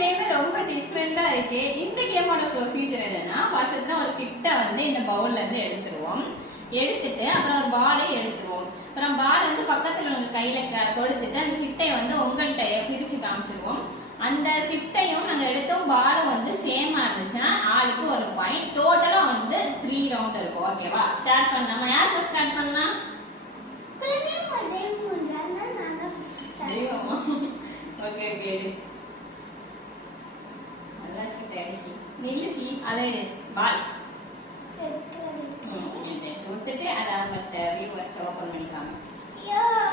Name ரொம்ப டிஃபரெண்டா இருக்கு. இந்த கேமோட ப்ரொசீஜர் என்னன்னா, ஃபர்ஸ்ட் ஒரு சிட்டை வந்து இந்த பவுல்ல இருந்து எடுத்துருவோம். எடுத்துட்டு அப்புறம் ஒரு பாலை எடுத்துருவோம். அப்புறம் பால் வந்து பக்கத்துல உங்க கையில கொடுத்துட்டு அந்த சிட்டையை வந்து உங்கள்கிட்ட பிரிச்சு காமிச்சிருவோம். அந்த சிட்டையும் நாங்க எடுத்தோம் பாலும் வந்து சேமா இருந்துச்சுன்னா ஆளுக்கு ஒரு பாயிண்ட். டோட்டலா வந்து 3 ரவுண்ட் இருக்கும். ஓகேவா? ஸ்டார்ட் பண்ணலாமா? யார் ஃபர்ஸ்ட் ஸ்டார்ட் பண்ணலாம்? Okay okay. நல்லா சிட்டை அடிச்சு நில்லு சி. அதே பால் கொடுத்துட்டு அதை அவங்கள்ட்ட வீஃபர்ஸ்ட் ஓப்பன் பண்ணிக்காம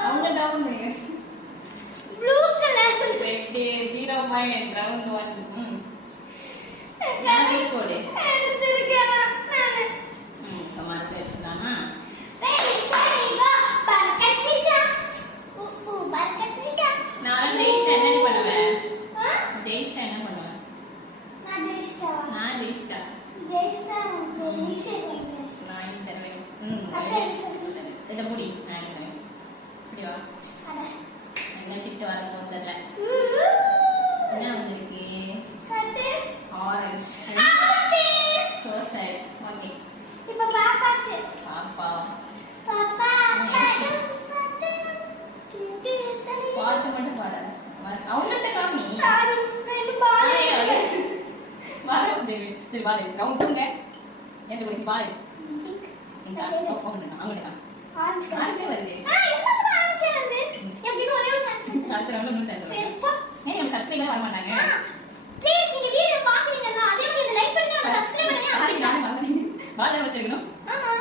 அவங்க down blue colour 0 point round 1. நான் கோடு எடுத்துர்க்கேன் நான். கமார் பேசலாமா? பர்கட் நிஷா பர்கட் நிஷா. நான் ஜெயிஸ்டா என்ன பண்ணுவேன்? ஜெயிஸ்டா என்ன பண்ணுவேன்? நான் ஜெயிஸ்டா நிஷா நான் இந்த தடவை இத முடி நான் இப்படி வா. என்ன சிட்டு வர போதல்ல என்ன வந்திருக்கு? ஆரஞ்சு. So side. ஓகே இப்ப பாப்பாச்சு. பாப்பா பாப்பா பாட்டு மட்டும் பாடாத. அவங்கள்ட்ட காமி. சாரி ரெண்டு பால். பால் சரி சரி பால் கவுண்டுங்க. என்ன போய் பால் இந்த ஓபன் அங்க ஆரஞ்சு ஆரஞ்சு வருது. எல்லாரும் ஆரஞ்சு வந்து எப்படி ஒரே ஒரு சான்ஸ் அடுத்த ரவுண்ட்ல இன்னும் சான்ஸ் வருது. ஏய் நம்ம சப்ஸ்கிரைபர் வர மாட்டாங்க. ப்ளீஸ் நீங்க வீடியோ பாக்குறீங்கன்னா அதே மாதிரி லைக் பண்ணி சப்ஸ்கிரைப் பண்ணி பால் வச்சிருக்கணும். ஆமா